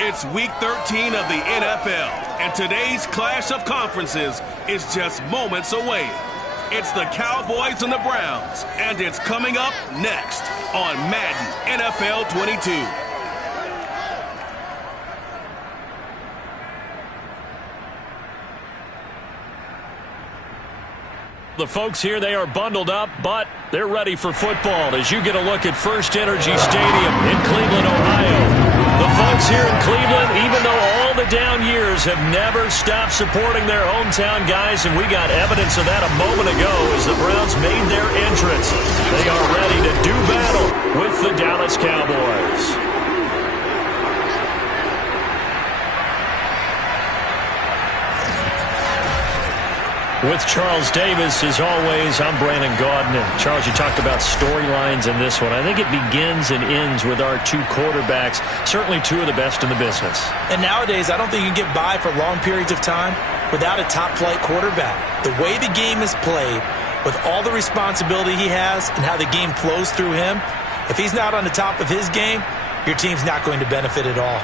It's Week 13 of the NFL, and today's clash of conferences is just moments away. It's the Cowboys and the Browns, and it's coming up next on Madden NFL 22. The folks here, they are bundled up, but they're ready for football as you get a look at First Energy Stadium in Cleveland, Ohio. The folks here in Cleveland, even though all the down years, have never stopped supporting their hometown guys, and we got evidence of that a moment ago as the Browns made their entrance. They are ready to do battle with the Dallas Cowboys. With Charles Davis, as always, I'm Brandon Gaudin. Charles, you talked about storylines in this one. I think it begins and ends with our two quarterbacks, certainly two of the best in the business. And nowadays, I don't think you can get by for long periods of time without a top-flight quarterback. The way the game is played, with all the responsibility he has and how the game flows through him, if he's not on the top of his game, your team's not going to benefit at all.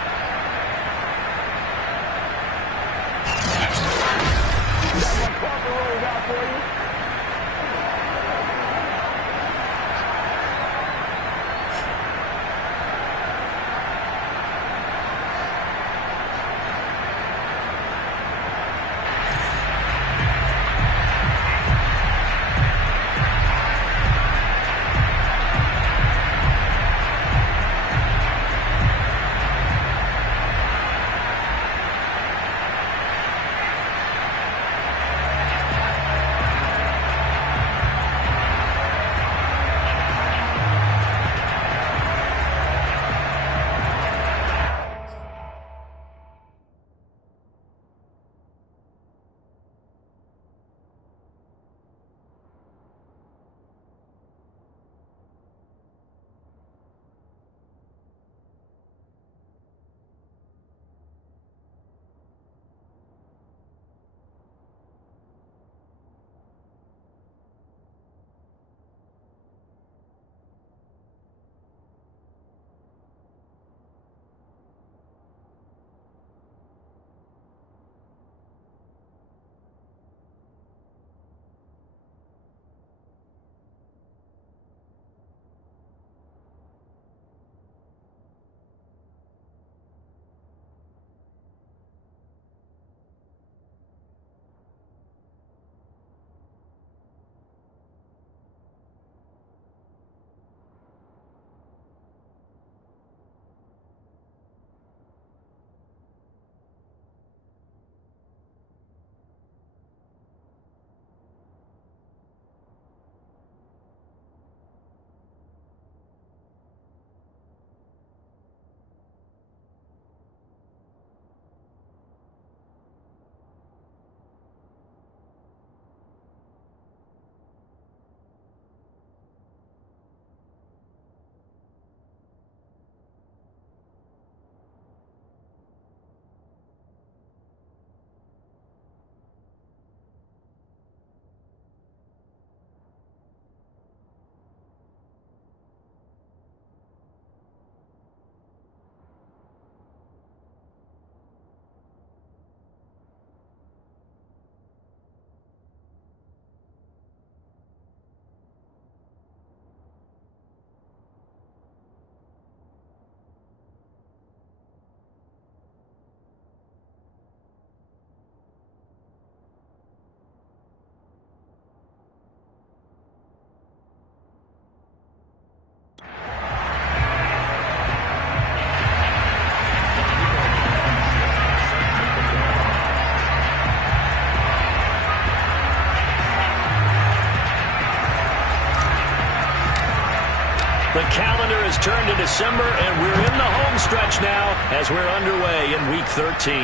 The calendar has turned to December, and we're in the home stretch now as we're underway in Week 13.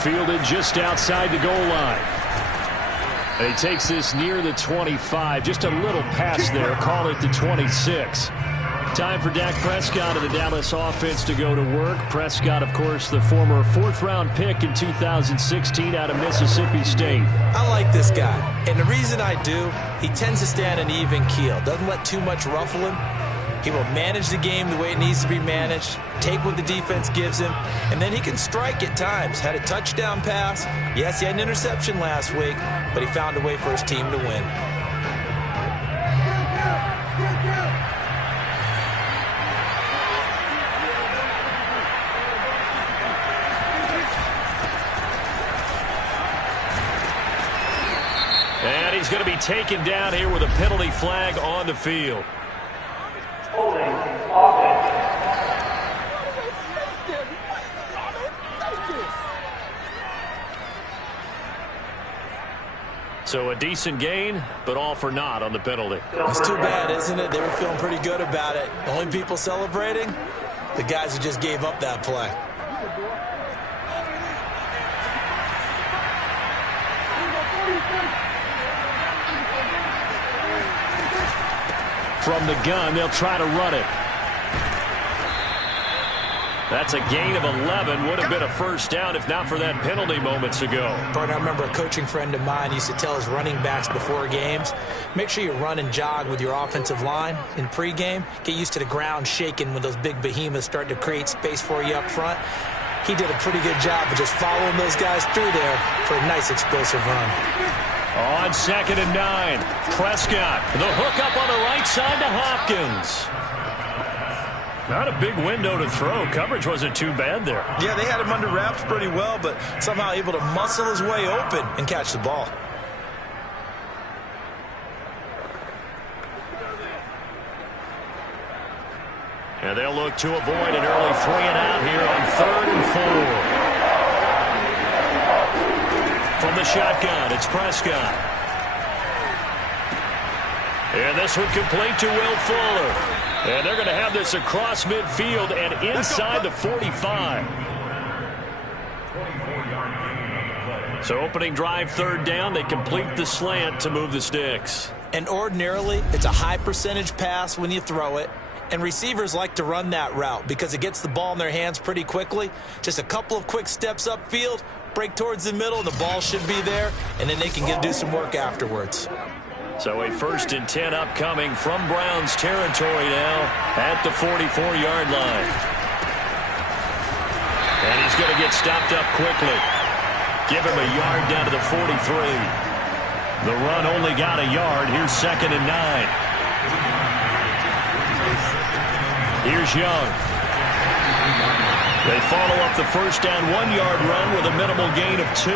Fielded just outside the goal line. And he takes this near the 25. Just a little pass there. Call it the 26. Time for Dak Prescott of the Dallas offense to go to work. Prescott, of course, the former fourth-round pick in 2016 out of Mississippi State. I like this guy, and the reason I do, he tends to stay on an even keel. Doesn't let too much ruffle him. He will manage the game the way it needs to be managed, take what the defense gives him, and then he can strike at times. Had a touchdown pass. Yes, he had an interception last week, but he found a way for his team to win. And he's going to be taken down here with a penalty flag on the field. So a decent gain, but all for naught on the penalty. It's too bad, isn't it? They were feeling pretty good about it. The only people celebrating, the guys who just gave up that play. From the gun, they'll try to run it. That's a gain of 11. Would have been a first down if not for that penalty moments ago. Partner, I remember a coaching friend of mine used to tell his running backs before games, make sure you run and jog with your offensive line in pregame. Get used to the ground shaking when those big behemoths start to create space for you up front. He did a pretty good job of just following those guys through there for a nice explosive run. On 2nd and 9, Prescott, the hook up on the right side to Hopkins. Not a big window to throw. Coverage wasn't too bad there. Yeah, they had him under wraps pretty well, but somehow able to muscle his way open and catch the ball. And they'll look to avoid an early 3 and out here on 3rd and 4. From the shotgun, it's Prescott. And this one complete to Will Fuller. And they're going to have this across midfield and inside the 45. So opening drive, 3rd down. They complete the slant to move the sticks. And ordinarily, it's a high percentage pass when you throw it. And receivers like to run that route because it gets the ball in their hands pretty quickly. Just a couple of quick steps upfield, break towards the middle, the ball should be there, and then they can do some work afterwards. So a 1st and 10 upcoming from Browns territory now at the 44-yard line. And he's going to get stopped up quickly. Give him a yard down to the 43. The run only got a yard. Here's 2nd and 9. Here's Young. They follow up the first down 1-yard run with a minimal gain of 2.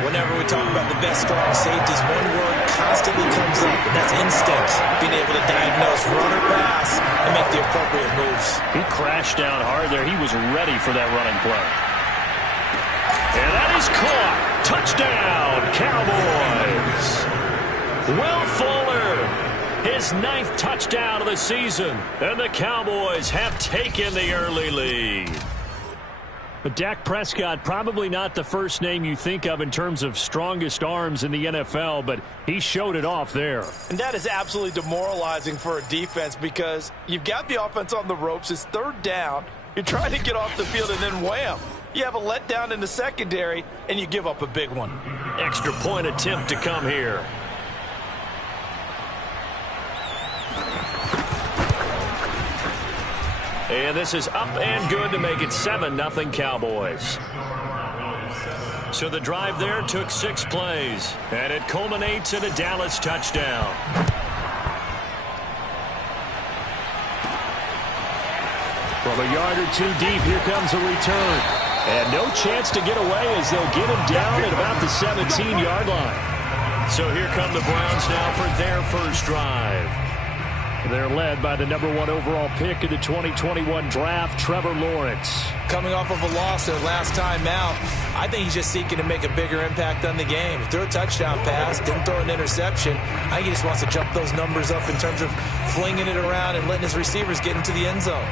Whenever we talk about the best strong safeties, one word constantly comes up, and that's instinct. Being able to diagnose run or pass and make the appropriate moves. He crashed down hard there. He was ready for that running play. And that is caught. Touchdown, Cowboys. Will Fuller, his 9th touchdown of the season. And the Cowboys have taken the early lead. But Dak Prescott, probably not the first name you think of in terms of strongest arms in the NFL, but he showed it off there. And that is absolutely demoralizing for a defense because you've got the offense on the ropes. It's 3rd down. You're trying to get off the field, and then wham. You have a letdown in the secondary, and you give up a big one. Extra point attempt to come here. And this is up and good to make it 7-0 Cowboys. So the drive there took 6 plays, and it culminates in a Dallas touchdown. From a yard or 2 deep, here comes a return. And no chance to get away as they'll get him down at about the 17-yard line. So here come the Browns now for their first drive. They're led by the #1 overall pick in the 2021 draft, Trevor Lawrence. Coming off of a loss their last time out, I think he's just seeking to make a bigger impact on the game. He threw a touchdown pass, didn't throw an interception. I think he just wants to jump those numbers up in terms of flinging it around and letting his receivers get into the end zone.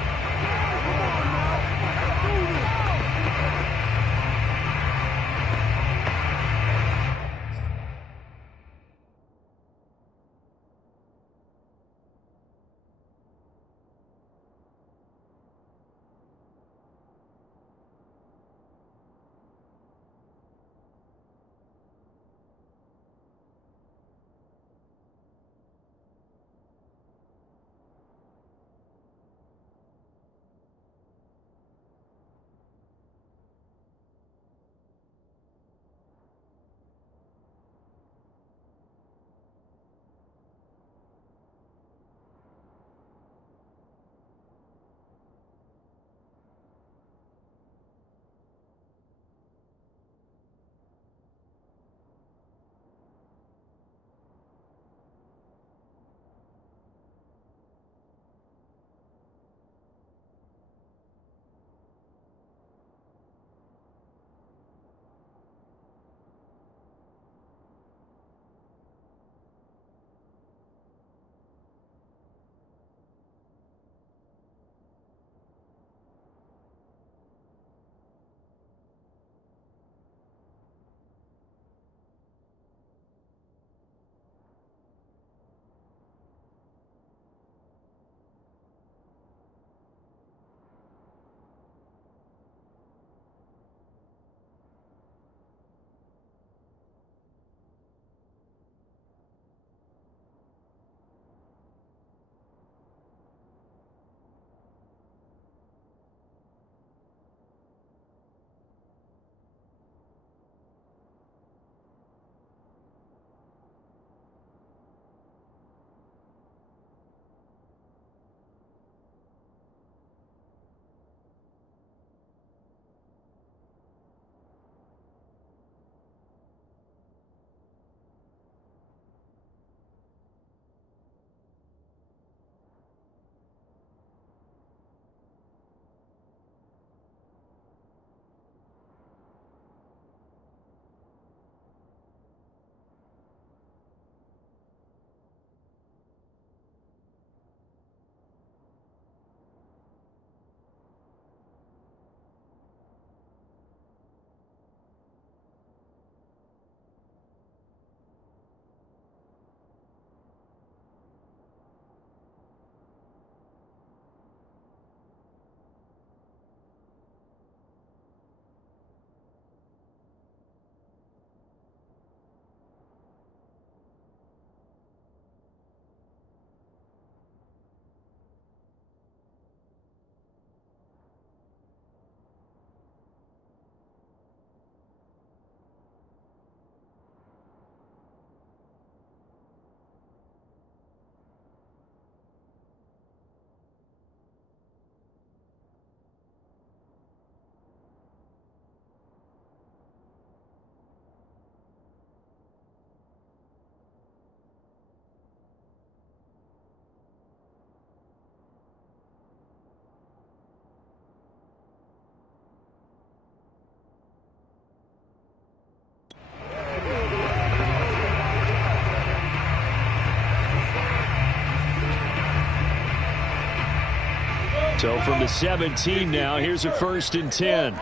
So from the 17 now, here's a 1st and 10.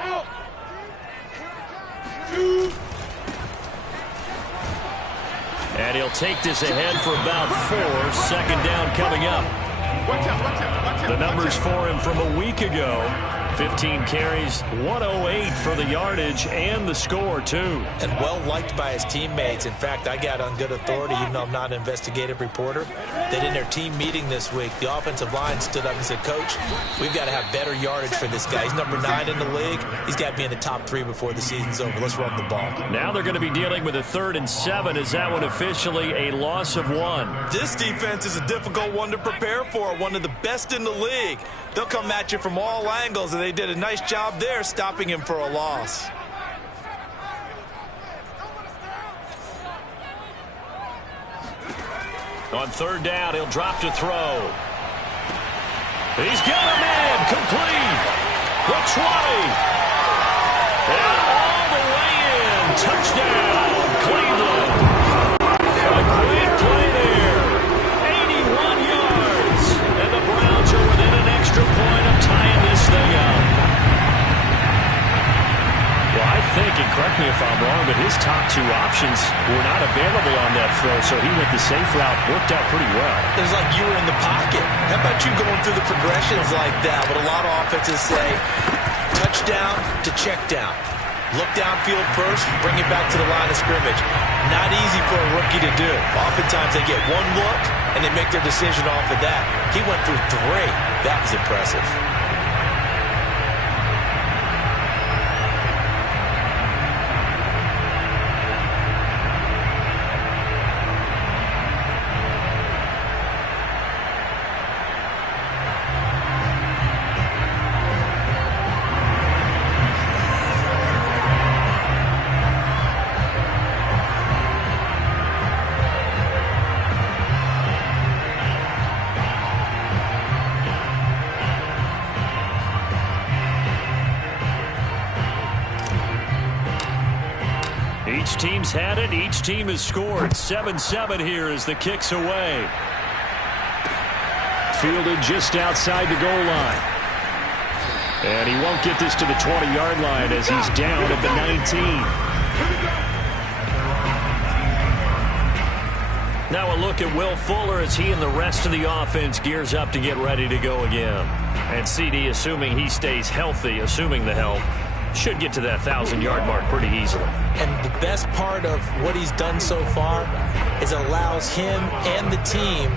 And he'll take this ahead for about 4. 2nd down coming up. The numbers for him from a week ago. 15 carries, 108 for the yardage and the score, too. And well-liked by his teammates. In fact, I got on good authority, even though I'm not an investigative reporter, that in their team meeting this week, the offensive line stood up and said, Coach, we've got to have better yardage for this guy. He's number 9 in the league. He's got to be in the top 3 before the season's over. Let's run the ball. Now they're going to be dealing with a 3rd and 7. Is that one officially a loss of 1? This defense is a difficult one to prepare for, one of the best in the league. They'll come at you from all angles, and they did a nice job there stopping him for a loss. On 3rd down, he'll drop to throw. He's got a man complete. The 20. And all the way in. Touchdown, Cleveland. A great play there. 81 yards. And the Browns are within an extra point of tying this thing up. Well, I think, and correct me if I'm wrong, but his top 2 options were not available on that throw, so he went the safe route. Worked out pretty well. It was like you were in the pocket. How about you going through the progressions like that? What a lot of offenses say, touchdown to check down. Look downfield first, bring it back to the line of scrimmage. Not easy for a rookie to do. Oftentimes they get one look, and they make their decision off of that. He went through 3. That was impressive. Each team's had it. Each team has scored. 7-7 here as the kick's away. Fielded just outside the goal line. And he won't get this to the 20-yard line as he's down at the 19. Now a look at Will Fuller as he and the rest of the offense gears up to get ready to go again. And CD, assuming he stays healthy, assuming the health, should get to that 1,000-yard mark pretty easily. And the best part of what he's done so far is it allows him and the team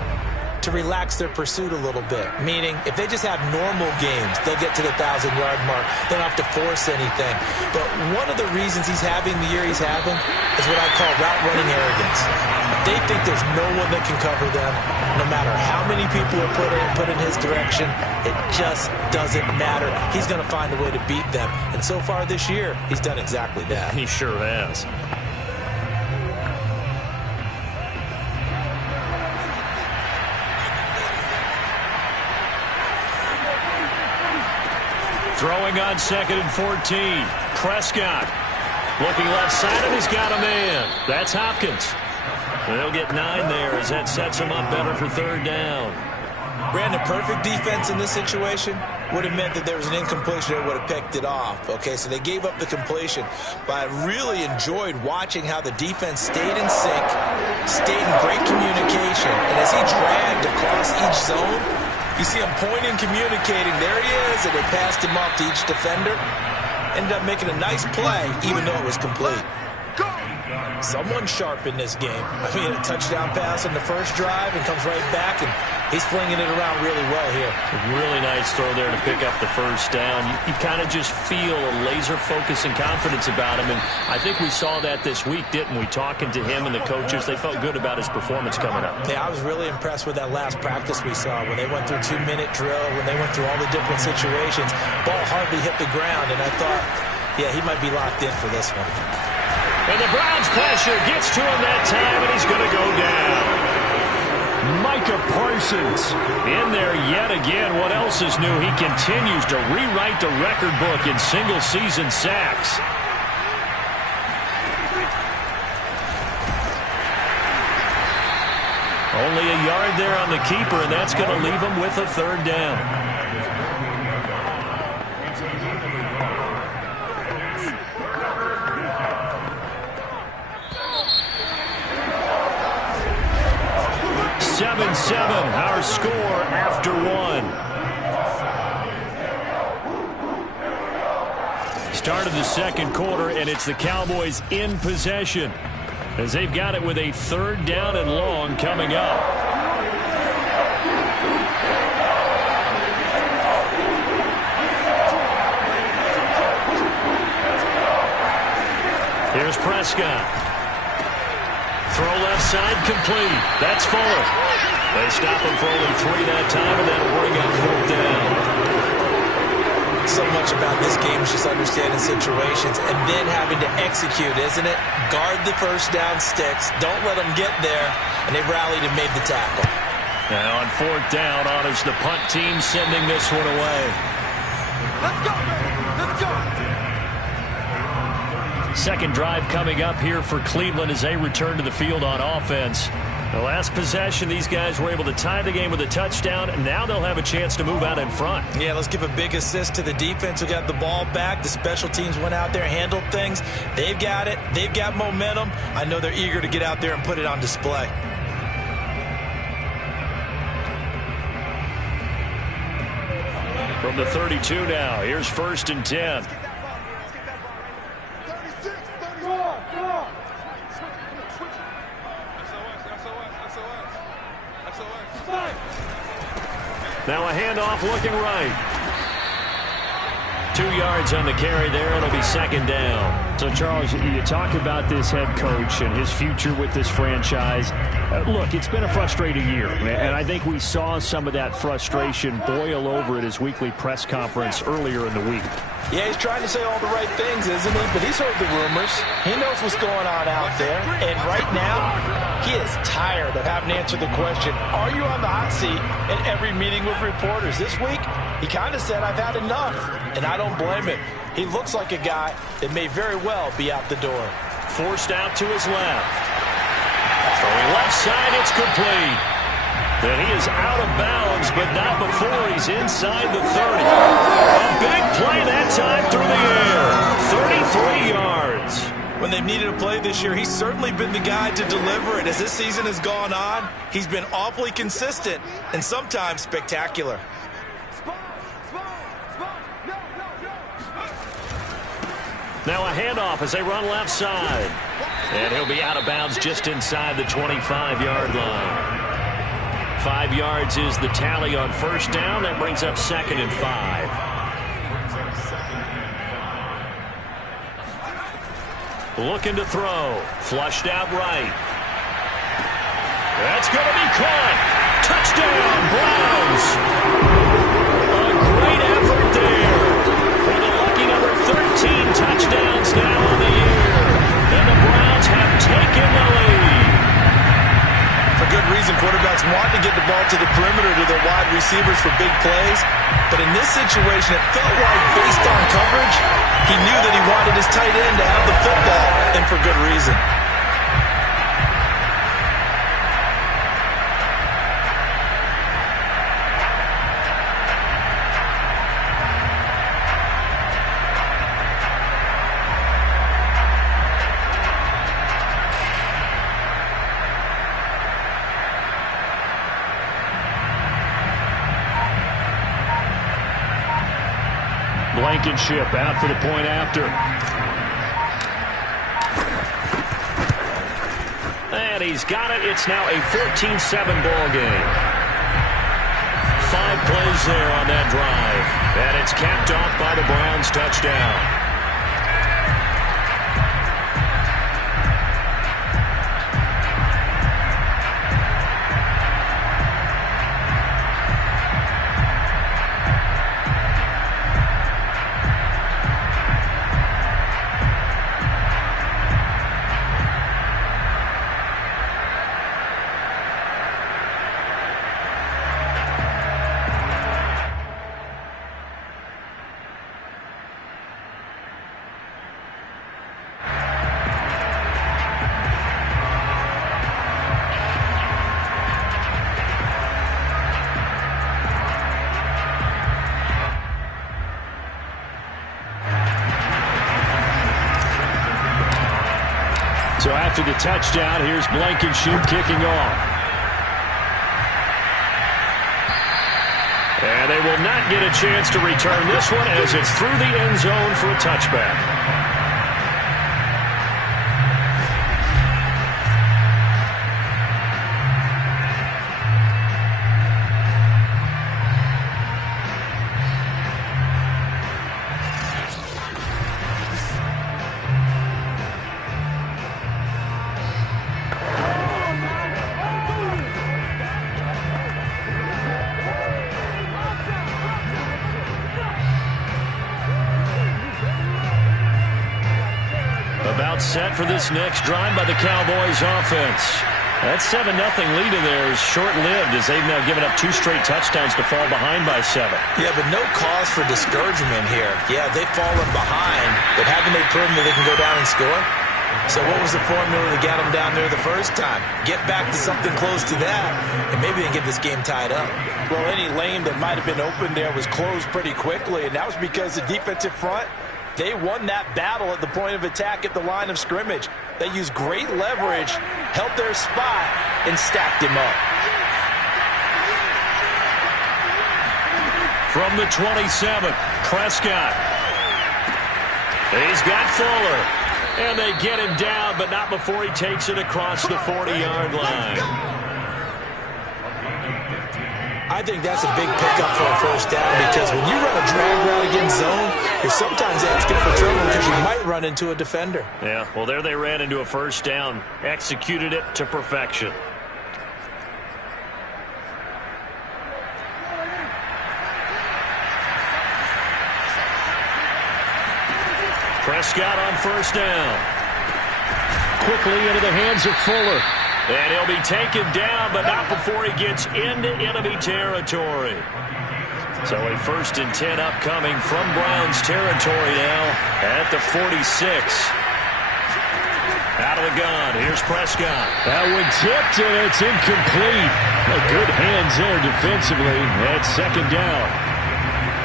to relax their pursuit a little bit. Meaning, if they just have normal games, they'll get to the 1,000-yard mark. They don't have to force anything. But one of the reasons he's having the year he's having is what I call route-running arrogance. They think there's no one that can cover them. No matter how many people are put in his direction, it just doesn't matter. He's going to find a way to beat them. And so far this year, he's done exactly that. He sure has. Throwing on 2nd and 14. Prescott looking left side, and he's got a man. That's Hopkins. And they'll get 9 there as that sets him up better for 3rd down. Brandon, perfect defense in this situation would have meant that there was an incompletion that would have picked it off. Okay, so they gave up the completion. But I really enjoyed watching how the defense stayed in sync, stayed in great communication. And as he dragged across each zone, you see him pointing, communicating. There he is, and they passed him off to each defender. Ended up making a nice play, even though it was complete. Someone sharp in this game. I mean, a touchdown pass on the first drive and comes right back, and he's flinging it around really well here. Really nice throw there to pick up the first down. You kind of just feel a laser focus and confidence about him, and I think we saw that this week, didn't we? Talking to him and the coaches, they felt good about his performance coming up. Yeah, I was really impressed with that last practice we saw when they went through 2-minute drill, when they went through all the different situations. Ball hardly hit the ground, and I thought, yeah, he might be locked in for this one. And the Browns pressure gets to him that time, and he's going to go down. Micah Parsons in there yet again. What else is new? He continues to rewrite the record book in single-season sacks. Only a yard there on the keeper, and that's going to leave him with a 3rd down. 27, our score after one. Start of the second quarter, and it's the Cowboys in possession as they've got it with a 3rd down and long coming up. Here's Prescott. Throw left side complete. That's Fuller. They stop him for only 3 that time, and that'll bring up 4th down. So much about this game is just understanding situations and then having to execute, isn't it? Guard the first down sticks. Don't let them get there. And they rallied and made the tackle. Now on 4th down, honors the punt team, sending this one away. Let's go, baby. Let's go. Second drive coming up here for Cleveland as they return to the field on offense. The last possession, these guys were able to tie the game with a touchdown, and now they'll have a chance to move out in front. Yeah, let's give a big assist to the defense who got the ball back. The special teams went out there, handled things. They've got it. They've got momentum. I know they're eager to get out there and put it on display. From the 32 now, here's 1st and 10. Now a handoff looking right. 2 yards on the carry there. It'll be 2nd down. So, Charles, you talk about this head coach and his future with this franchise. Look, it's been a frustrating year, and I think we saw some of that frustration boil over at his weekly press conference earlier in the week. Yeah, he's trying to say all the right things, isn't he? But he's heard the rumors. He knows what's going on out there. And right now, he is tired of having to answer the question, are you on the hot seat in every meeting with reporters? This week, he kind of said, I've had enough. And I don't blame him. He looks like a guy that may very well be out the door. Forced out to his left. Throwing left side, it's complete. Then he is out of bounds, but not before he's inside the 30. A big play that time through the air. 33 yards. When they've needed a play this year, he's certainly been the guy to deliver it. As this season has gone on, he's been awfully consistent and sometimes spectacular. Now a handoff as they run left side. And he'll be out of bounds just inside the 25-yard line. 5 yards is the tally on 1st down. That brings up 2nd and 5. Looking to throw. Flushed out right. That's going to be caught. Touchdown, Browns. A great effort there. For the lucky number 13 touchdowns now on the year. And the Browns have taken the lead. For good reason, quarterbacks want to get the ball to the perimeter to their wide receivers for big plays. But in this situation, it felt like based on coverage, he knew that he wanted his tight end to have the football, and for good reason. Blankenship out for the point after. And he's got it. It's now a 14-7 ball game. 5 plays there on that drive. And it's capped off by the Browns touchdown. So after the touchdown, here's Blankenship kicking off. they will not get a chance to return this one as it's through the end zone for a touchback. About set for this next drive by the Cowboys offense. That 7-0 lead in there is short-lived as they've now given up 2 straight touchdowns to fall behind by 7. Yeah, but no cause for discouragement here. Yeah, they've fallen behind, but haven't they proven that they can go down and score? So what was the formula that got them down there the first time? Get back to something close to that, and maybe they get this game tied up. Well, any lane that might have been open there was closed pretty quickly, and that was because the defensive front, they won that battle at the point of attack at the line of scrimmage. They used great leverage, held their spot, and stacked him up. From the 27, Prescott. He's got Fuller. And they get him down, but not before he takes it across the 40-yard line. I think that's a big pickup for a first down because when you run a drag route against zone, you're sometimes asking for trouble because you might run into a defender. Yeah, well, there they ran into a first down, executed it to perfection. Prescott on first down. Quickly into the hands of Fuller. And he'll be taken down, but not before he gets into enemy territory. So a 1st and 10 upcoming from Browns territory now at the 46. Out of the gun, here's Prescott. That one tipped, and it's incomplete. Good hands there defensively at 2nd down.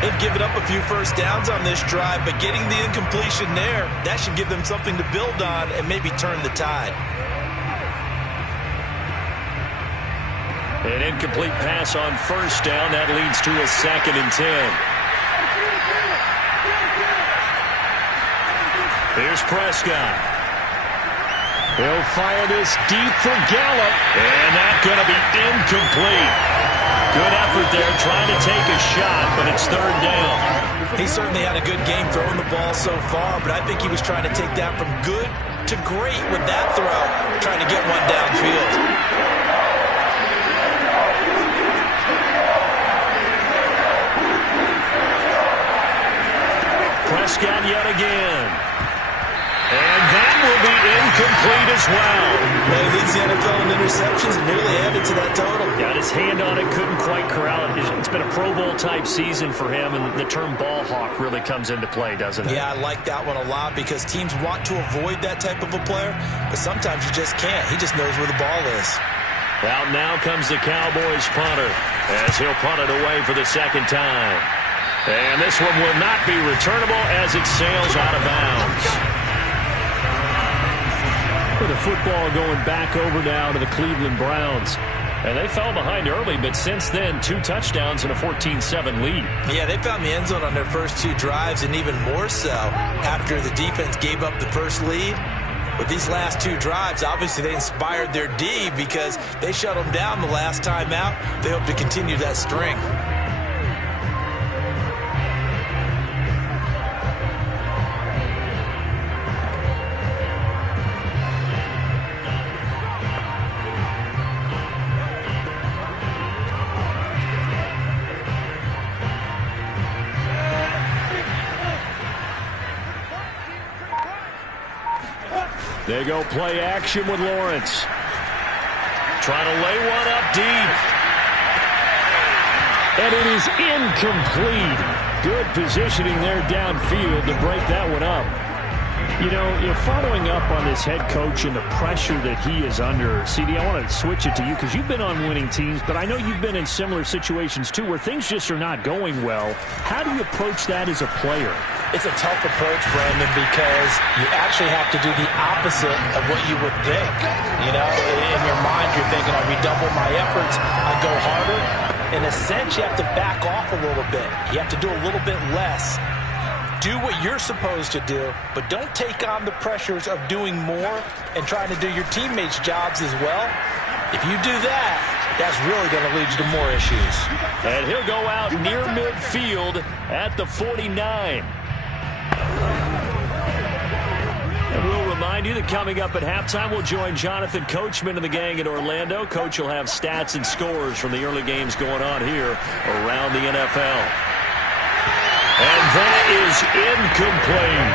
They've given up a few first downs on this drive, but getting the incompletion there, that should give them something to build on and maybe turn the tide. An incomplete pass on first down. That leads to a 2nd and 10. Here's Prescott. He'll fire this deep for Gallup. And that's going to be incomplete. Good effort there trying to take a shot, but it's 3rd down. He certainly had a good game throwing the ball so far, but I think he was trying to take that from good to great with that throw, trying to get one downfield. Prescott yet again. And that will be incomplete as well. Well, he leads the NFL in interceptions and nearly added to that total. Got his hand on it, couldn't quite corral it. It's been a Pro Bowl-type season for him, and the term ball hawk really comes into play, doesn't it? Yeah, I like that one a lot because teams want to avoid that type of a player, but sometimes you just can't. He just knows where the ball is. Well, now comes the Cowboys punter as he'll punt it away for the 2nd time. And this one will not be returnable as it sails out of bounds. With the football going back over now to the Cleveland Browns. And they fell behind early, but since then, 2 touchdowns and a 14-7 lead. Yeah, they found the end zone on their first 2 drives, and even more so after the defense gave up the first lead. With these last 2 drives, obviously they inspired their D because they shut them down the last time out. They hope to continue that string. They go play action with Lawrence. Trying to lay one up deep. And it is incomplete. Good positioning there downfield to break that one up. You know, you're following up on this head coach and the pressure that he is under. CD, I want to switch it to you because you've been on winning teams, but I know you've been in similar situations too where things just are not going well. How do you approach that as a player? It's a tough approach, Brandon, because you actually have to do the opposite of what you would think. You know, in your mind, you're thinking, I redouble my efforts, I go harder. In a sense, you have to back off a little bit. You have to do a little bit less. Do what you're supposed to do, but don't take on the pressures of doing more and trying to do your teammates' jobs as well. If you do that, that's really going to lead you to more issues. And he'll go out near midfield at the 49. And we'll remind you that coming up at halftime, we'll join Jonathan Coachman and the gang in Orlando. Coach will have stats and scores from the early games going on here around the NFL. And that is incomplete.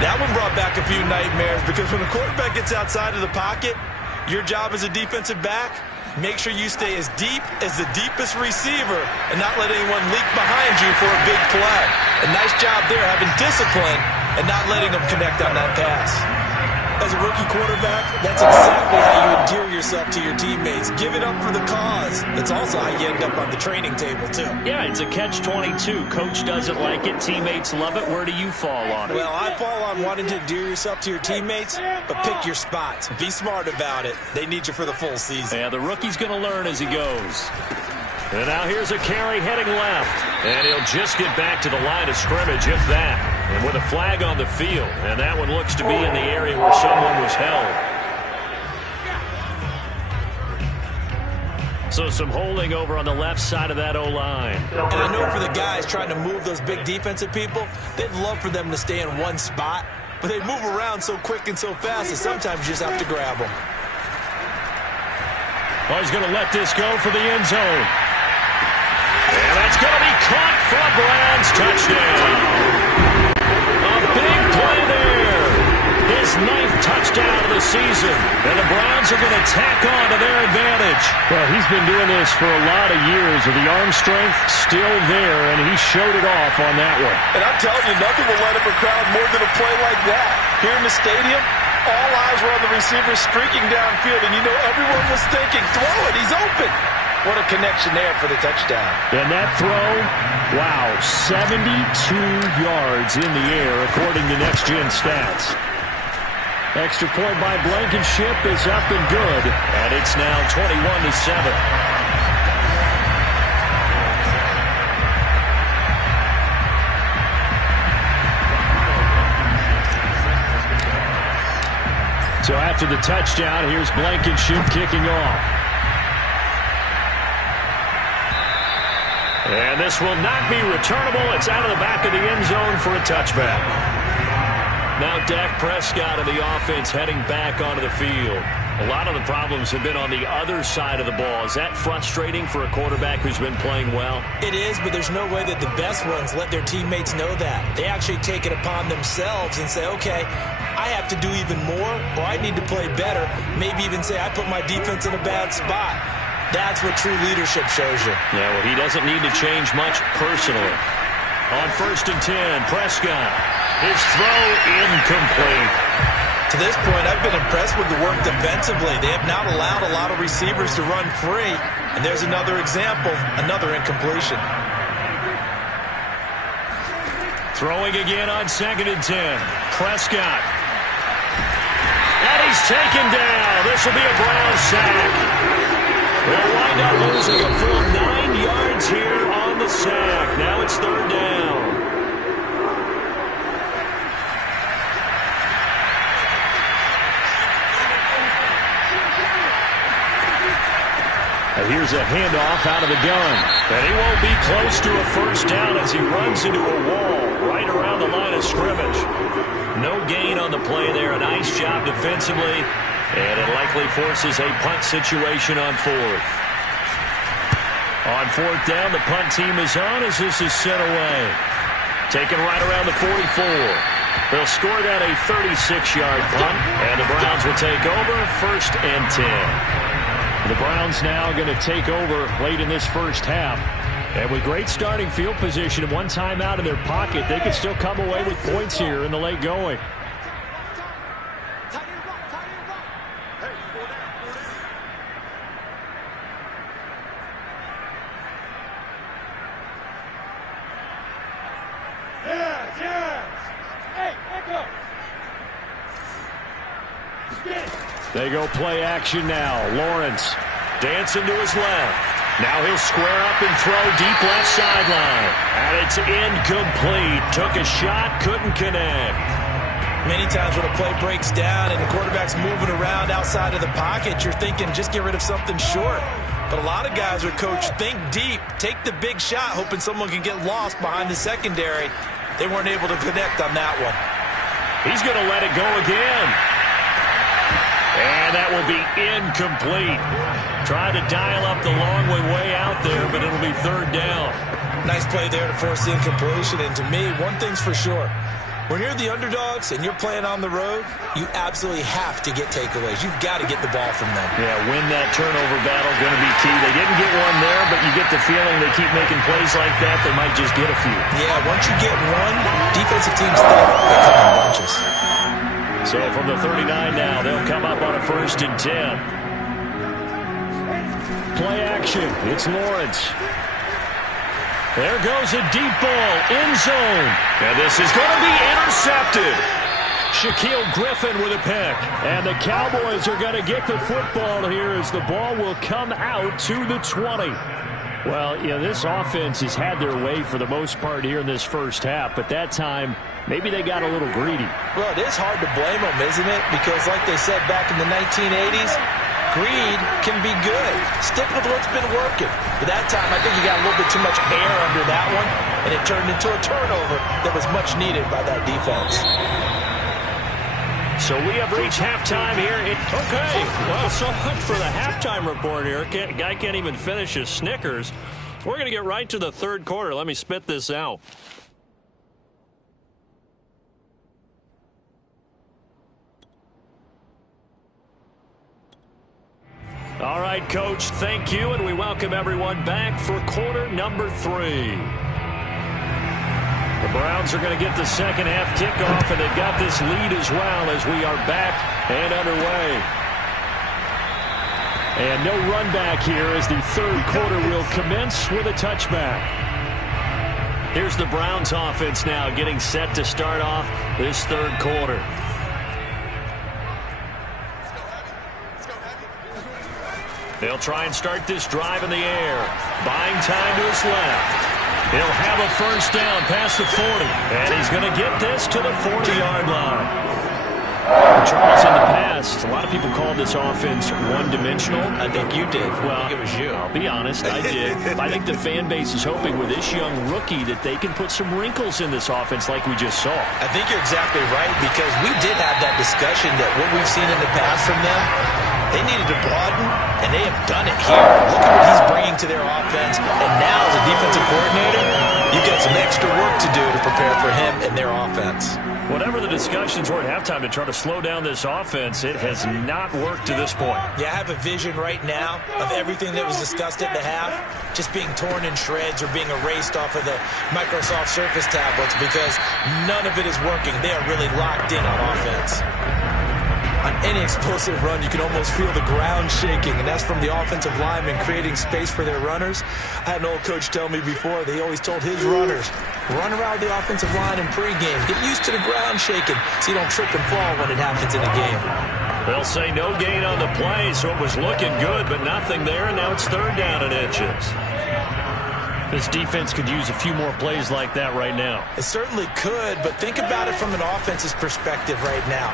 That one brought back a few nightmares because when the quarterback gets outside of the pocket, your job as a defensive back, make sure you stay as deep as the deepest receiver and not let anyone leak behind you for a big play. A nice job there having discipline and not letting them connect on that pass. As a rookie quarterback, that's exactly how you endear yourself to your teammates. Give it up for the cause. It's also how you end up on the training table, too. Yeah, it's a catch-22. Coach doesn't like it. Teammates love it. Where do you fall on it? Well, I fall on wanting to endear yourself to your teammates, but pick your spots. Be smart about it. They need you for the full season. Yeah, the rookie's going to learn as he goes. And now here's a carry heading left. And he'll just get back to the line of scrimmage, if that. And with a flag on the field. And that one looks to be in the area where someone was held. So some holding over on the left side of that O-line. And I know for the guys trying to move those big defensive people, they'd love for them to stay in one spot. But they move around so quick and so fast that sometimes you just have to grab them. Oh, he's going to let this go for the end zone. And that's going to be caught for a Browns touchdown. A big play there. His 9th touchdown of the season. And the Browns are going to tack on to their advantage. Well, he's been doing this for a lot of years with the arm strength still there, and he showed it off on that one. And I'm telling you, nothing will light up a crowd more than a play like that. Here in the stadium, all eyes were on the receiver streaking downfield, and you know everyone was thinking, throw it, he's open. What a connection there for the touchdown. And that throw, wow, 72 yards in the air, according to Next Gen Stats. Extra point by Blankenship is up and good, and it's now 21-7. So after the touchdown, here's Blankenship kicking off. And this will not be returnable. It's out of the back of the end zone for a touchback. Now Dak Prescott and the offense heading back onto the field. A lot of the problems have been on the other side of the ball. Is that frustrating for a quarterback who's been playing well? It is, but there's no way that the best ones let their teammates know that. They actually take it upon themselves and say, okay, I have to do even more, or I need to play better. Maybe even say I put my defense in a bad spot. That's what true leadership shows you. Yeah, well, he doesn't need to change much personally. On 1st and 10, Prescott. His throw incomplete. To this point, I've been impressed with the work defensively. They have not allowed a lot of receivers to run free. And there's another example, another incompletion. Throwing again on 2nd and 10. Prescott. And he's taken down. This will be a Brown sack. They'll wind up losing a full 9 yards here on the sack. Now it's 3rd down. And here's a handoff out of the gun. And he won't be close to a 1st down as he runs into a wall right around the line of scrimmage. No gain on the play there. A nice job defensively. And it likely forces a punt situation on 4th. On 4th down, the punt team is on as this is sent away. Taken right around the 44. They'll score that a 36-yard punt. And the Browns will take over 1st and 10. The Browns now going to take over late in this first half. And with great starting field position and one timeout in their pocket, they could still come away with points here in the late going. They go play action now. Lawrence dancing to his left. Now he'll square up and throw deep left sideline. And it's incomplete. Took a shot, couldn't connect. Many times when a play breaks down and the quarterback's moving around outside of the pocket, you're thinking just get rid of something short. But a lot of guys are coached, think deep, take the big shot, hoping someone can get lost behind the secondary. They weren't able to connect on that one. He's going to let it go again. And that will be incomplete. Try to dial up the long way out there, but it'll be third down. Nice play there to force the incompletion. And to me, one thing's for sure. When you're the underdogs and you're playing on the road, you absolutely have to get takeaways. You've got to get the ball from them. Yeah, win that turnover battle, going to be key. They didn't get one there, but you get the feeling they keep making plays like that, they might just get a few. Yeah, once you get one, defensive teams think they come in bunches. So from the 39 now, they'll come up on a 1st and 10. Play action. It's Lawrence. There goes a deep ball, end zone. And this is going to be intercepted. Shaquille Griffin with a pick. And the Cowboys are going to get the football here as the ball will come out to the 20. Well, you know, this offense has had their way for the most part here in this first half, but that time, maybe they got a little greedy. Well, it is hard to blame them, isn't it? Because like they said back in the 1980s, greed can be good. Stick with what's been working. But that time, I think you got a little bit too much air under that one, and it turned into a turnover that was much needed by that defense. So we have reached halftime here. Okay, well, so much for the halftime report here. Guy can't even finish his Snickers. We're going to get right to the third quarter. Let me spit this out. All right, Coach, thank you, and we welcome everyone back for quarter number 3. The Browns are going to get the second half kickoff, and they've got this lead as well as we are back and underway. And no run back here as the third quarter will commence with a touchback. Here's the Browns offense now getting set to start off this third quarter. They'll try and start this drive in the air. Buying time to his left. He'll have a first down past the 40. And he's going to get this to the 40-yard line. Charles, in the past, a lot of people called this offense one-dimensional. I think you did. Well, I think it was you. I'll be honest, I did. I think the fan base is hoping with this young rookie that they can put some wrinkles in this offense like we just saw. I think you're exactly right, because we did have that discussion that what we've seen in the past from them, they needed to broaden, and they have done it here. Look at what he's bringing to their offense, and now as a defensive coordinator, you've got some extra work to do to prepare for him and their offense. Whatever the discussions were at halftime to try to slow down this offense, it has not worked to this point. Yeah, I have a vision right now of everything that was discussed at the half just being torn in shreds or being erased off of the Microsoft Surface tablets, because none of it is working. They are really locked in on offense. On any explosive run, you can almost feel the ground shaking, and that's from the offensive linemen creating space for their runners. I had an old coach tell me before, they always told his runners, run around the offensive line in pregame. Get used to the ground shaking so you don't trip and fall when it happens in a game. They'll say no gain on the play, so it was looking good, but nothing there, and now it's third down and inches. This defense could use a few more plays like that right now. It certainly could, but think about it from an offense's perspective right now.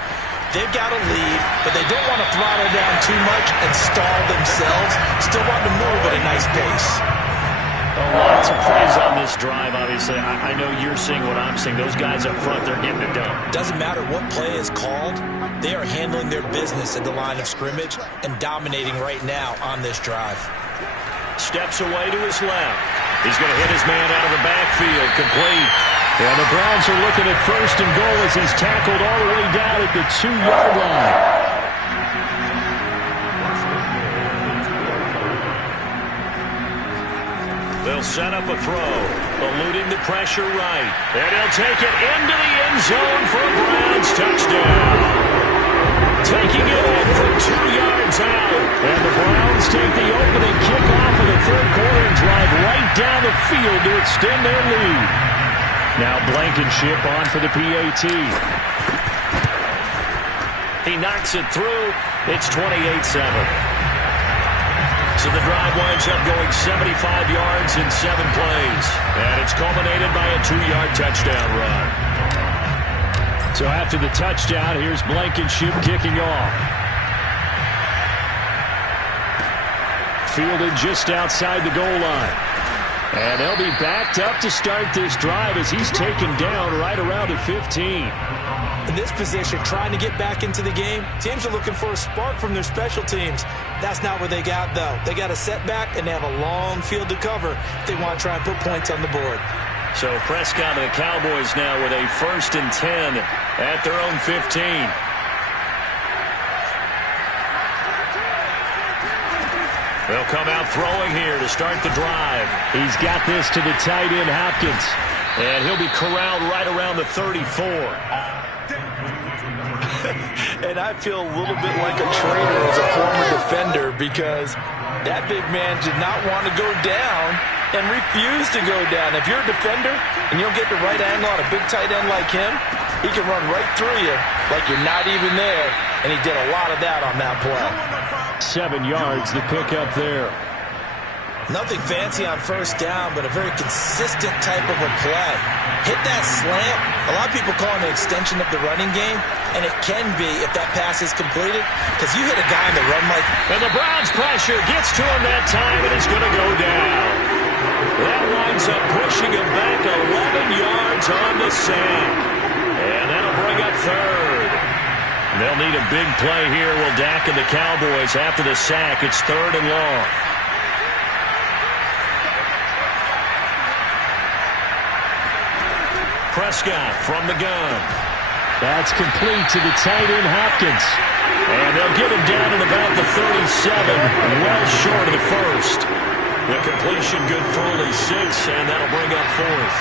They've got a lead, but they don't want to throttle down too much and stall themselves. Still want to move at a nice pace. Lots of plays on this drive, obviously. I know you're seeing what I'm seeing. Those guys up front, they're getting it done. Doesn't matter what play is called. They are handling their business at the line of scrimmage and dominating right now on this drive. Steps away to his left. He's going to hit his man out of the backfield, complete. And the Browns are looking at first and goal as he's tackled all the way down at the 2-yard line. They'll set up a throw, eluding the pressure right. And he'll take it into the end zone for a Browns touchdown. Taking it in from 2 yards out. And the Browns take the opening kickoff of the third quarter and drive right down the field to extend their lead. Now Blankenship on for the PAT. He knocks it through. It's 28-7. So the drive winds up going 75 yards in 7 plays. And it's culminated by a 2-yard touchdown run. So after the touchdown, here's Blankenship kicking off. Fielded just outside the goal line. And they'll be backed up to start this drive as he's taken down right around the 15. In this position, trying to get back into the game, teams are looking for a spark from their special teams. That's not what they got, though. They got a setback, and they have a long field to cover if they want to try and put points on the board. So Prescott and the Cowboys now with a 1st and 10 at their own 15. They'll come out throwing here to start the drive. He's got this to the tight end, Hopkins. And he'll be corralled right around the 34. And I feel a little bit like a traitor as a former defender because that big man did not want to go down and refused to go down. If you're a defender and you don't get the right angle on a big tight end like him, he can run right through you like you're not even there. And he did a lot of that on that play. 7 yards, the pickup there. Nothing fancy on 1st down, but a very consistent type of a play. Hit that slant. A lot of people call it an extension of the running game, and it can be if that pass is completed, because you hit a guy on the run like... And the Browns pressure gets to him that time, and he's going to go down. That winds up pushing him back 11 yards on the sack. And that'll bring up 3rd. They'll need a big play here. Will Dak and the Cowboys after the sack. It's 3rd and long. Prescott from the gun. That's complete to the tight end, Hopkins. And they'll get him down at about the 37, well short of the 1st. The completion good for only 6, and that'll bring up 4th.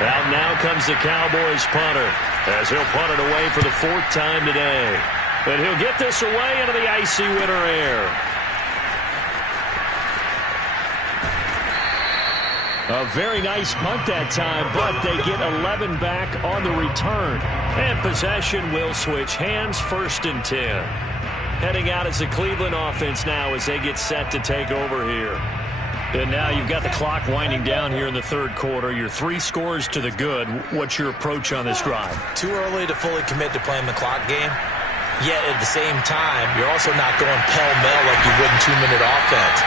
Out now comes the Cowboys punter, as he'll punt it away for the 4th time today. But he'll get this away into the icy winter air. A very nice punt that time, but they get 11 back on the return. And possession will switch hands, 1st and 10. Heading out as the Cleveland offense now as they get set to take over here. And now you've got the clock winding down here in the 3rd quarter. You're 3 scores to the good. What's your approach on this drive? Too early to fully commit to playing the clock game. Yet at the same time, you're also not going pell-mell like you would in 2-minute offense.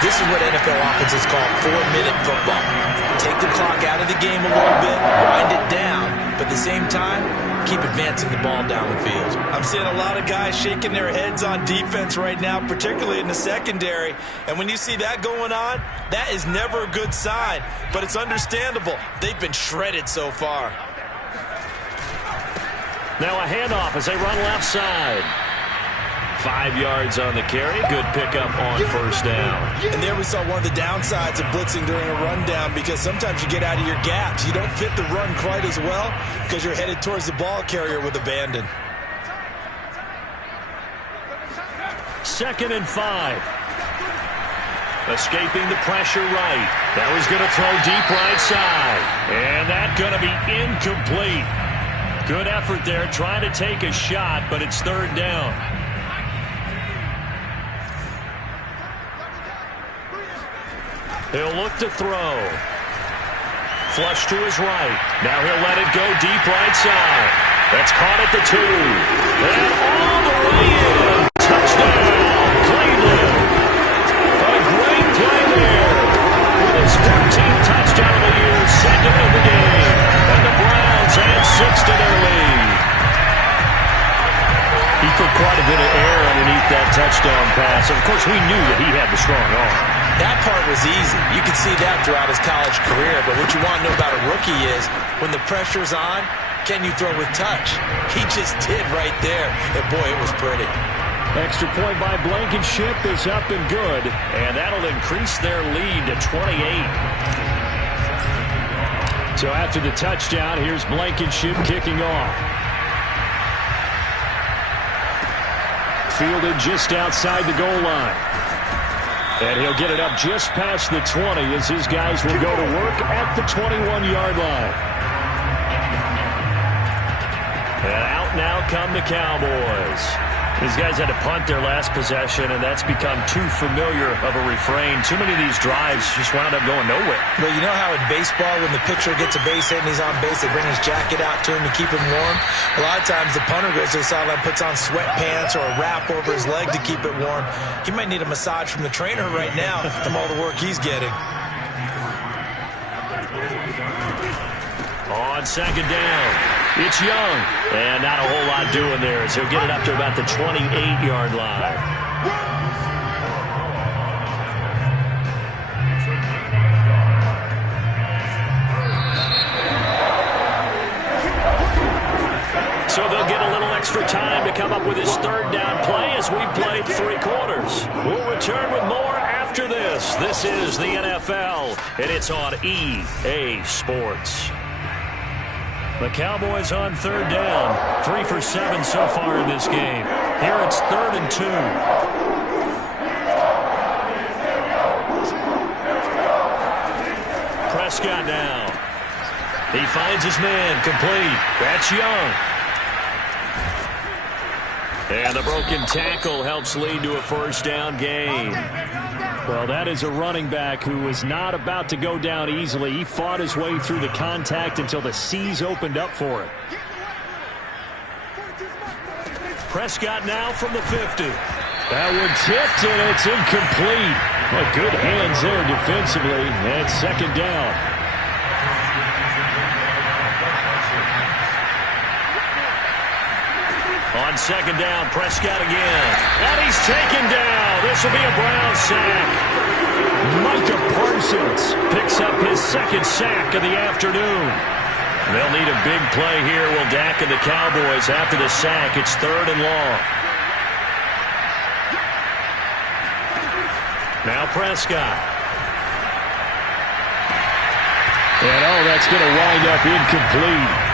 This is what NFL offenses call 4-minute football. Take the clock out of the game a little bit, wind it down, but at the same time, keep advancing the ball down the field. I'm seeing a lot of guys shaking their heads on defense right now, particularly in the secondary. And when you see that going on, that is never a good sign. But it's understandable. They've been shredded so far. Now a handoff as they run left side. 5 yards on the carry. Good pickup on 1st down. And there we saw one of the downsides of blitzing during a rundown, because sometimes you get out of your gaps. You don't fit the run quite as well because you're headed towards the ball carrier with abandon. 2nd and 5. Escaping the pressure right. Now he's going to throw deep right side. And that's going to be incomplete. Good effort there trying to take a shot, but it's 3rd down. He'll look to throw. Flush to his right. Now he'll let it go deep right side. That's caught at the 2. And all the way in. Touchdown, Cleveland. A great play there. With his 14th touchdown of the year, 2nd of the game. And the Browns add 6 to their lead. He put quite a bit of air underneath that touchdown pass. Of course, we knew that he had the strong arm. That part was easy. You could see that throughout his college career. But what you want to know about a rookie is when the pressure's on, can you throw with touch? He just did right there. And, boy, it was pretty. Extra point by Blankenship is up and good. And that'll increase their lead to 28. So after the touchdown, here's Blankenship kicking off. Fielded just outside the goal line. And he'll get it up just past the 20 as his guys will go to work at the 21-yard line. And out now come the Cowboys. These guys had to punt their last possession, and that's become too familiar of a refrain. Too many of these drives just wound up going nowhere. Well, you know how in baseball, when the pitcher gets a base hit and he's on base, they bring his jacket out to him to keep him warm? A lot of times the punter goes to the sideline, puts on sweatpants or a wrap over his leg to keep it warm. He might need a massage from the trainer right now from all the work he's getting. On second down, it's Young. And not a whole lot doing there as he'll get it up to about the 28-yard line. So they'll get a little extra time to come up with his third down play as we've played 3 quarters. We'll return with more after this. This is the NFL, and it's on EA Sports. The Cowboys on third down. 3 for 7 so far in this game. Here it's 3rd and 2. Prescott now. He finds his man complete. That's Young. And the broken tackle helps lead to a first down gain. Well, that is a running back who was not about to go down easily. He fought his way through the contact until the seas opened up for him. Prescott now from the 50. That one tipped, and it's incomplete. Well, good hands there defensively, and second down. On second down, Prescott again. And he's taken down. This will be a Brown sack. Micah Parsons Picks up his second sack of the afternoon. They'll need a big play here. Will Dak and the Cowboys after the sack. It's 3rd and long. Now Prescott. And that's going to wind up incomplete.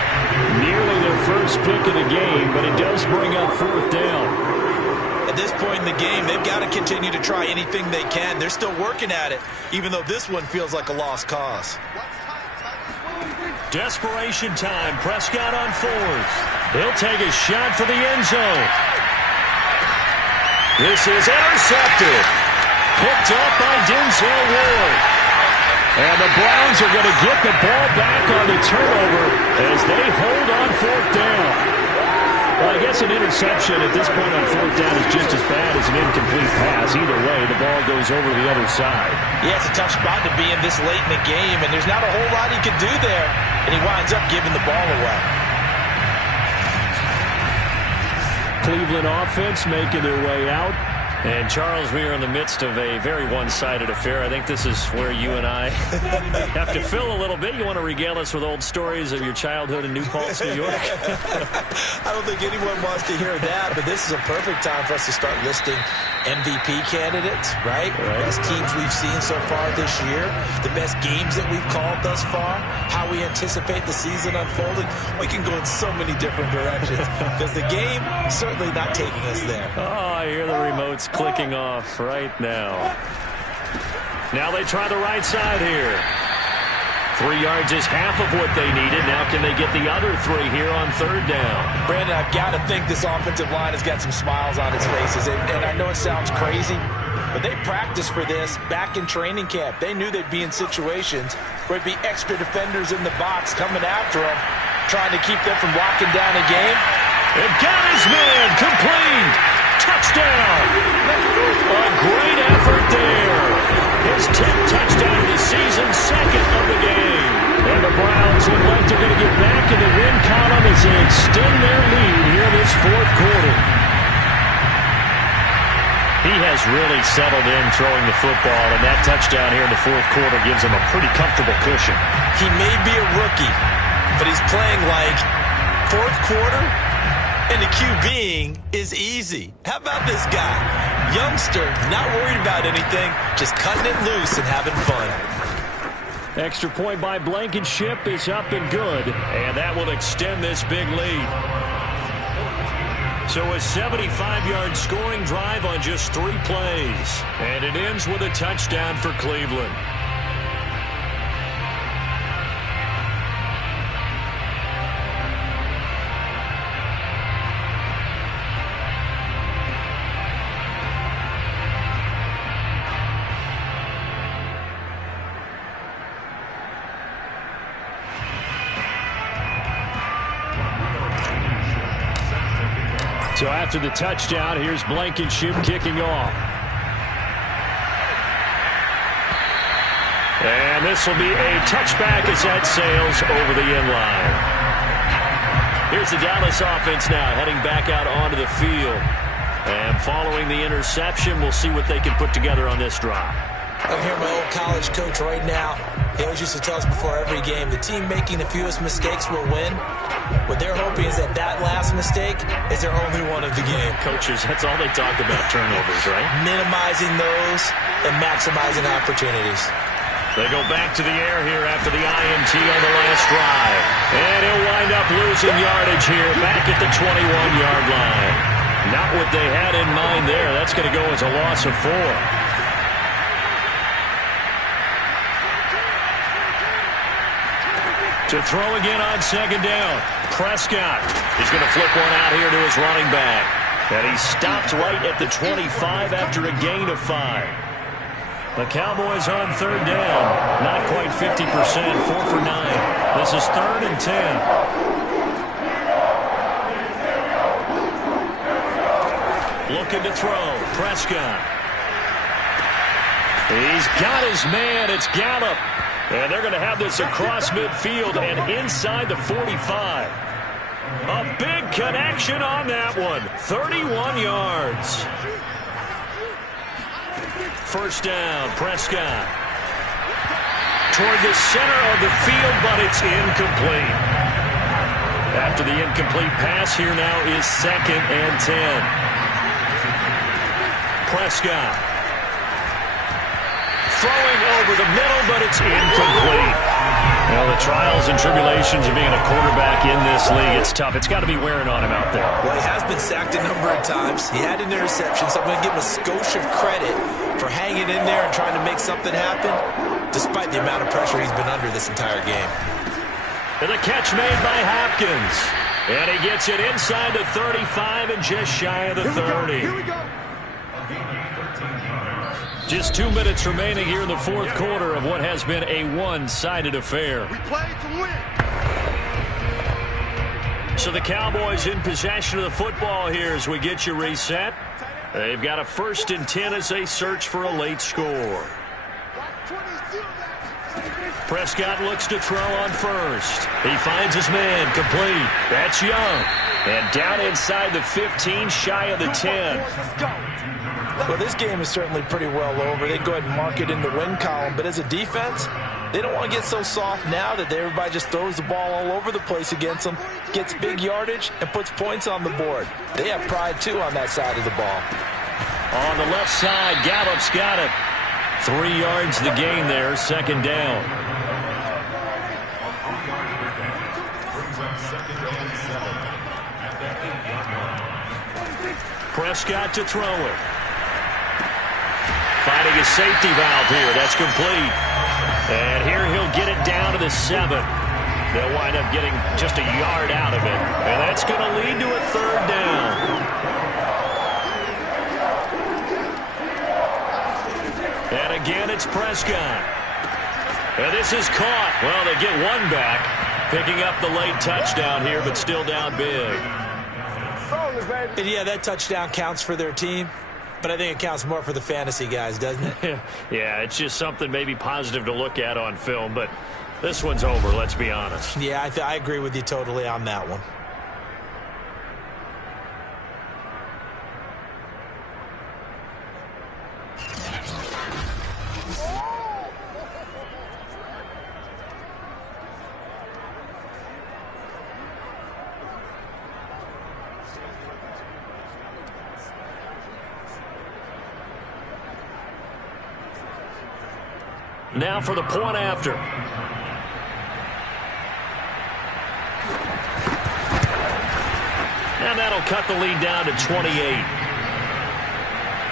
Nearly their first pick of the game, but it does bring up 4th down. At this point in the game, they've got to continue to try anything they can. They're still working at it, even though this one feels like a lost cause. Desperation time. Prescott on 4th. He'll take a shot for the end zone. This is intercepted. Picked up by Denzel Ward. And the Browns are going to get the ball back on the turnover as they hold on 4th down. Well, I guess an interception at this point on 4th down is just as bad as an incomplete pass. Either way, the ball goes over the other side. Yeah, it's a tough spot to be in this late in the game, and there's not a whole lot he can do there, and he winds up giving the ball away. Cleveland offense making their way out. And, Charles, we are in the midst of a very one-sided affair. I think this is where you and I have to fill a little bit. You want to regale us with old stories of your childhood in New Paltz, New York? I don't think anyone wants to hear that, but this is a perfect time for us to start listing MVP candidates, right? Best teams we've seen so far this year, the best games that we've called thus far, how we anticipate the season unfolding. We can go in so many different directions because the game certainly not taking us there. Oh, I hear the remotes clicking off right now. Now they try the right side here. 3 yards is half of what they needed. Now can they get the other 3 here on 3rd down? Brandon, I've got to think this offensive line has got some smiles on its faces. And I know it sounds crazy, but they practiced for this back in training camp. They knew they'd be in situations where it'd be extra defenders in the box coming after them, trying to keep them from locking down a game. It got his man complete. Touchdown. A great effort there. His 10th touchdown of the season, 2nd of the game. And the Browns look like they're going to get back in the win column as they extend their lead here in this 4th quarter. He has really settled in throwing the football, and that touchdown here in the 4th quarter gives him a pretty comfortable cushion. He may be a rookie, but he's playing like 4th quarter, and the QBing is easy. How about this guy? Youngster, not worried about anything, just cutting it loose and having fun. Extra point by Blankenship is up and good. And that will extend this big lead. So a 75-yard scoring drive on just 3 plays. And it ends with a touchdown for Cleveland. So after the touchdown, here's Blankenship kicking off. And this will be a touchback as that sails over the end line. Here's the Dallas offense now heading back out onto the field. And following the interception, we'll see what they can put together on this drive. I'm here, my old college coach right now. He always used to tell us before every game, the team making the fewest mistakes will win. What they're hoping is that that last mistake is their only one of the game. Coaches, that's all they talk about, turnovers, right? Minimizing those and maximizing opportunities. They go back to the air here after the INT on the last drive. And he'll wind up losing yardage here back at the 21-yard line. Not what they had in mind there. That's going to go as a loss of 4. To throw again on second down. Prescott is going to flip one out here to his running back. And he stopped right at the 25 after a gain of 5. The Cowboys on third down. Not quite 50%. 4 for 9. This is 3rd and 10. Looking to throw. Prescott. He's got his man. It's Gallup. And they're going to have this across midfield and inside the 45. A big connection on that one. 31 yards. First down, Prescott. Toward the center of the field, but it's incomplete. After the incomplete pass, here now is 2nd and 10. Prescott. Throwing over the middle, but it's incomplete. Well, the trials and tribulations of being a quarterback in this league, it's tough. It's got to be wearing on him out there. Well, he has been sacked a number of times. He had an interception, so I'm going to give him a skosh of credit for hanging in there and trying to make something happen, despite the amount of pressure he's been under this entire game. And the catch made by Hopkins. And he gets it inside the 35 and just shy of the 30. Here we go. Just 2 minutes remaining here in the 4th quarter of what has been a one-sided affair. We play to win. So the Cowboys in possession of the football here as we get you reset. They've got a 1st and 10 as they search for a late score. Prescott looks to throw on first. He finds his man, complete. That's Young. And down inside the 15, shy of the 10. Let's go. Well, this game is certainly pretty well over. They go ahead and mark it in the win column. But as a defense, they don't want to get so soft now that everybody just throws the ball all over the place against them, gets big yardage, and puts points on the board. They have pride, too, on that side of the ball. On the left side, Gallup's got it. 3 yards the gain there, 2nd down. Prescott to throw it. Finding a safety valve here. That's complete. And here he'll get it down to the 7. They'll wind up getting just a yard out of it. And that's going to lead to a 3rd down. And again, it's Prescott. And this is caught. Well, they get one back. Picking up the late touchdown here, but still down big. And yeah, that touchdown counts for their team, but I think it counts more for the fantasy guys, doesn't it? Yeah, it's just something maybe positive to look at on film, but this one's over, let's be honest. Yeah, I agree with you totally on that one. Now for the point after. And that'll cut the lead down to 28.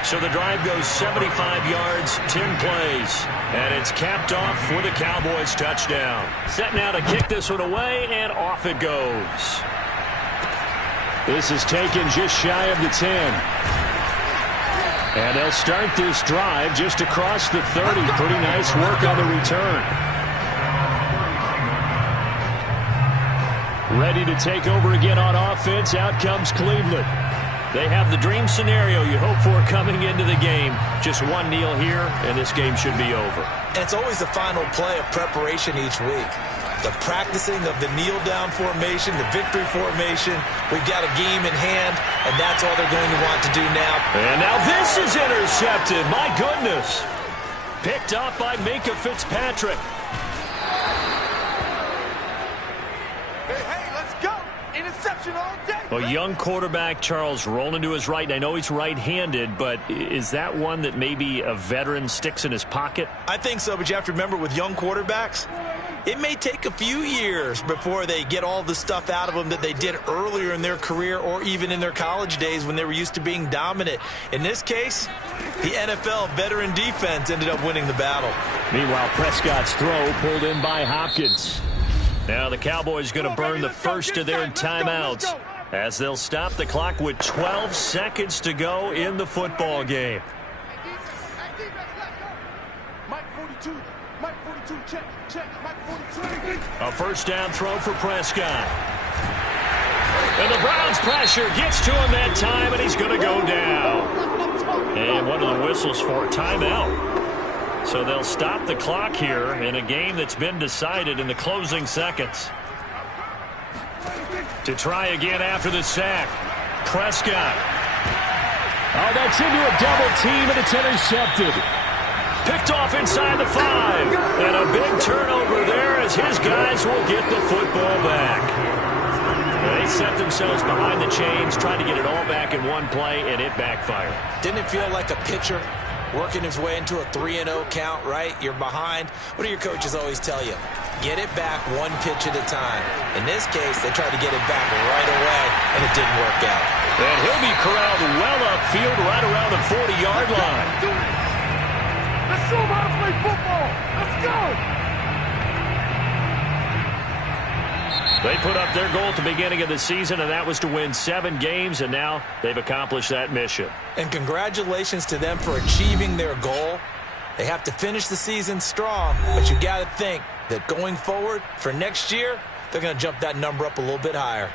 So the drive goes 75 yards, 10 plays. And it's capped off with a Cowboys touchdown. Set now to kick this one away, and off it goes. This is taken just shy of the 10. And they'll start this drive just across the 30. Pretty nice work on the return. Ready to take over again on offense. Out comes Cleveland. They have the dream scenario you hope for coming into the game. Just one kneel here, and this game should be over. And it's always the final play of preparation each week. The practicing of the kneel-down formation, the victory formation. We've got a game in hand, and that's all they're going to want to do now. And now this is intercepted. My goodness. Picked up by Minka Fitzpatrick. Hey, let's go. Interception all day. A young quarterback, Charles, rolling to his right. And I know he's right-handed, but is that one that maybe a veteran sticks in his pocket? I think so, but you have to remember with young quarterbacks, it may take a few years before they get all the stuff out of them that they did earlier in their career or even in their college days when they were used to being dominant. In this case, the NFL veteran defense ended up winning the battle. Meanwhile, Prescott's throw pulled in by Hopkins. Now the Cowboys going to burn the first of their timeouts as they'll stop the clock with 12 seconds to go in the football game. Mike 42. Mike 42, check. Mike 42. A first down throw for Prescott. And the Browns pressure gets to him that time, and he's going to go down. And what are the whistles for? Timeout. So they'll stop the clock here in a game that's been decided in the closing seconds. To try again after the sack. Prescott. Oh, that's into a double team, and it's intercepted. Picked off inside the 5. And a big turnover there as his guys will get the football back. They set themselves behind the chains, trying to get it all back in one play, and it backfired. Didn't it feel like a pitcher working his way into a 3-0 count, right? You're behind. What do your coaches always tell you? Get it back one pitch at a time. In this case, they tried to get it back right away, and it didn't work out. And he'll be corralled well upfield right around the 40-yard line. Let's show them how to play football. Let's go. They put up their goal at the beginning of the season, and that was to win 7 games, and now they've accomplished that mission. And congratulations to them for achieving their goal. They have to finish the season strong, but you got to think that going forward for next year, they're going to jump that number up a little bit higher.